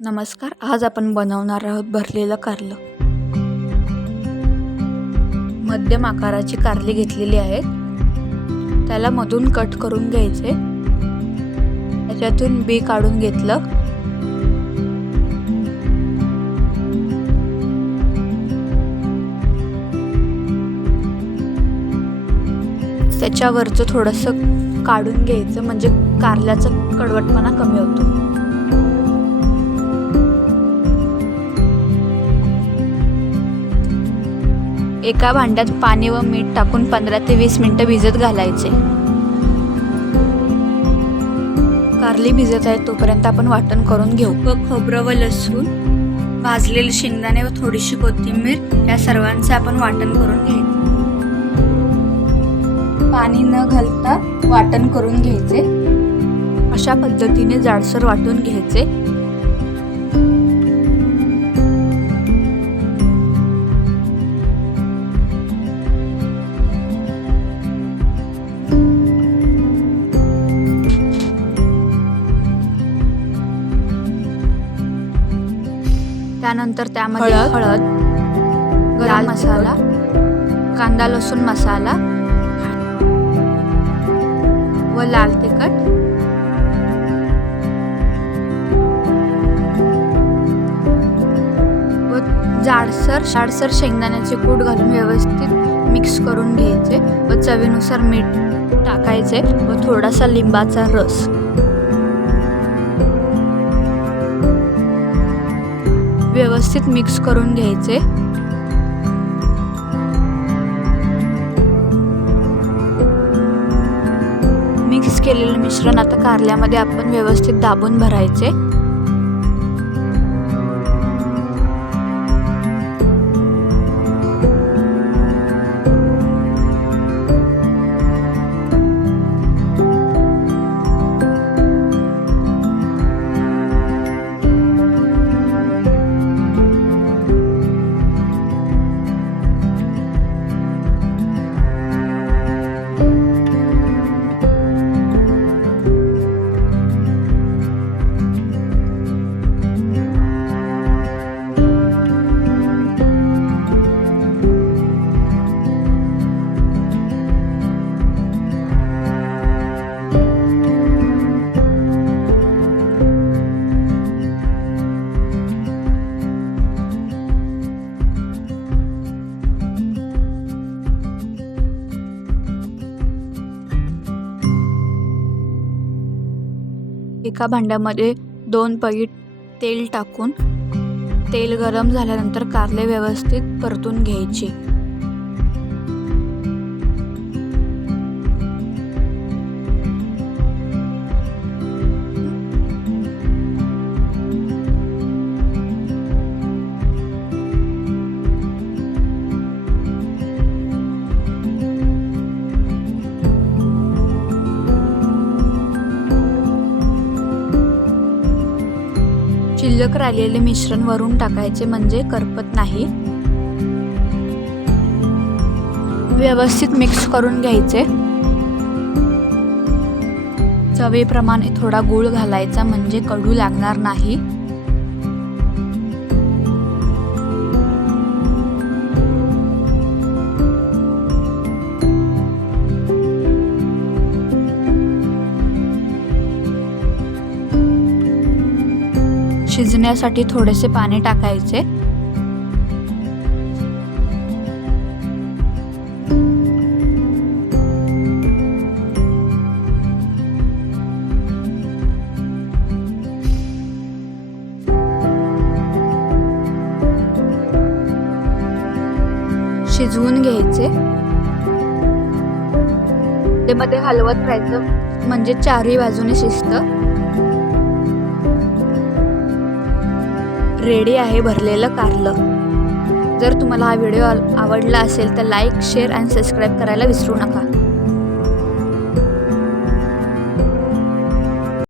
नमस्कार. आज आपण बनवणार आहोत भरलेलं कारलं. मध्यम आकाराची कारली घेतलेली आहेत. त्याला मधून कट करून घ्यायचे. त्याच्यातून बी काढून घेतलं. त्याच्यावरचं थोडंसं काढून घ्यायचं म्हणजे कारल्याचा कडवटपणा कमी होतो. एका भांड्यात पाणी व मीठ टाकून 15 ते 20 मिनिटं भिजत घालायचे. कारली भिजत आहे तोपर्यंत आपण वाटण करून घेऊ. खोबरं व लसूण, भाजलेले शेंगदाणे व थोडीशी कोथिंबीर या सर्वांचे आपण वाटण करून घ्यायचे. पाणी न घालता वाटण करून घ्यायचे. अशा पद्धतीने जाडसर वाटून घ्यायचे. त्यानंतर त्यामध्ये हळद, गरम मसाला, कांदा लसूण मसाला व लाल तिखट व जाडसर शेंगदाण्याचे कूट घालून व्यवस्थित मिक्स करून घ्यायचे व चवीनुसार मीठ टाकायचे व थोडासा लिंबाचा रस. व्यवस्थित मिक्स करून घ्यायचे. मिक्स केलेलं मिश्रण आता कारल्यामध्ये आपण व्यवस्थित दाबून भरायचे. एका भांड्यामध्ये 2 पळी तेल टाकून तेल गरम झाल्यानंतर कारले व्यवस्थित परतून घ्यायचे. शिल्लक राहिलेले मिश्रण वरून टाकायचे म्हणजे करपत नाही. व्यवस्थित मिक्स करून घ्यायचे. चवीप्रमाणे थोडा गूळ घालायचा म्हणजे कडू लागणार नाही. शिजण्यासाठी थोडेसे पाणी टाकायचे. शिजवून घ्यायचे. ते मध्ये हलवत राहायचं म्हणजे चारही बाजूने शिजतं. रेडी आहे भरलेलं कारलं. जर तुम्हाला हा व्हिडिओ आवडला असेल तर लाईक, शेअर आणि सबस्क्राईब करायला विसरू नका.